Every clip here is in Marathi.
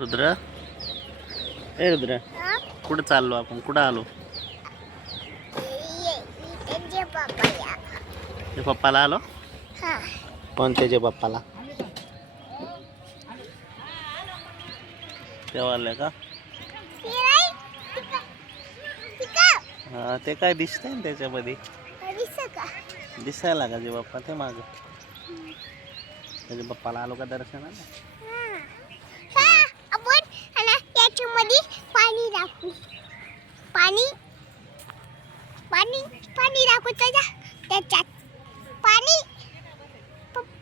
रुद्र, ए रुद्र, कुठं चाललो आपण? कुठं आलो? ते पप्पाला आलो. पण त्याच्या पप्पाला तेव्हा आलं का? हा, ते काय दिसतंय ना त्याच्यामध्ये? दिसायला का जे बाप्पा ते माग? त्याच्या पप्पाला आलो का दर्शनाला? पाणी टाकू, पाणी पाणी पाणी टाकू त्याच्यात पाणी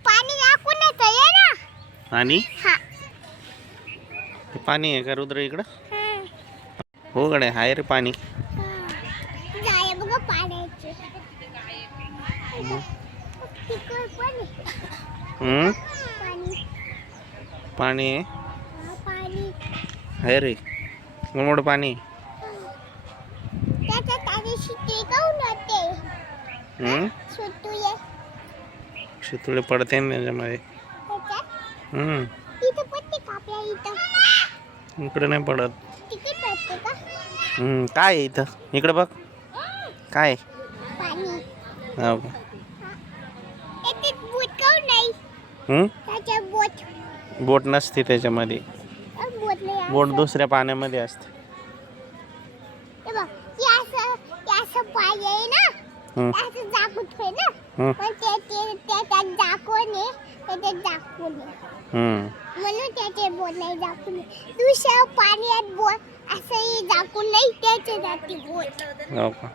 पाणी टाकून येतं ना. पाणी? हा, ते पाणी आहे का रुद्र इकडं? हो गड्या, आहे रे पाणी. जाय बघा पाण्याचे. पाणी पाणी आहे, पाणी आहे रे, मोठ पाणी. त्याच्यात आधी शिटी काऊन होते? सुटूये शितुळे पडते ना त्याच्यामध्ये. त्याच्यात इथं पडते का आपल्या इथं? इकडे नाही पडत. तिकडे पडते का? काय आहे इथं? इकडे बघ, काय आहे? पाणी. हो का? त्याच्यात बोट काऊन नाही? त्याच्यात बोट बोट नसते त्याच्यामध्ये. बोट नाही. बोट दुसऱ्या पाण्यामध्ये असते. हे बघ, हे असं पाणी आहे ना, असं झाकून ठेव ना. पण त्याच्यात झाकून आहे, त्याच्यात झाकून आहे. म्हणून त्याचे बोट नाही झाकून. दुसऱ्या पाण्यात बोट असंही झाकून नाही, त्याच्या जाती बोट. हो का?